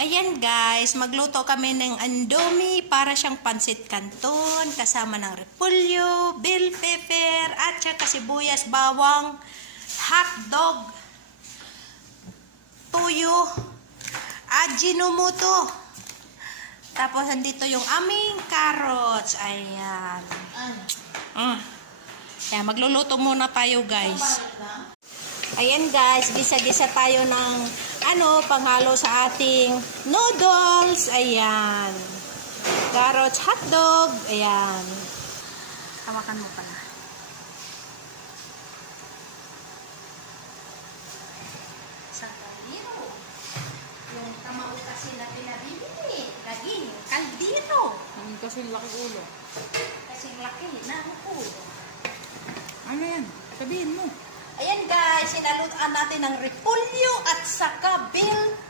Ayan guys, magluto kami ng andomi para siyang pansit canton, kasama ng repolyo, bell pepper, at saka sibuyas, bawang, hotdog, tuyo, ajinomoto. Tapos andito yung aming carrots. Ayan. Ayan, magluluto muna tayo guys. Ayan guys, gisa-gisa tayo ng panghalo sa ating noodles. Ayan. Carrots, hotdog. Ayan. Hawakan mo pala. Sa kaldero. Yung tamao kasi na pinabibili. Laging kaldero. Kasing laki ulo. Kasing laki na ang ulo. Ano yan? Sabihin mo. Ayan guys, sinalutan natin ng repolyo at saka bell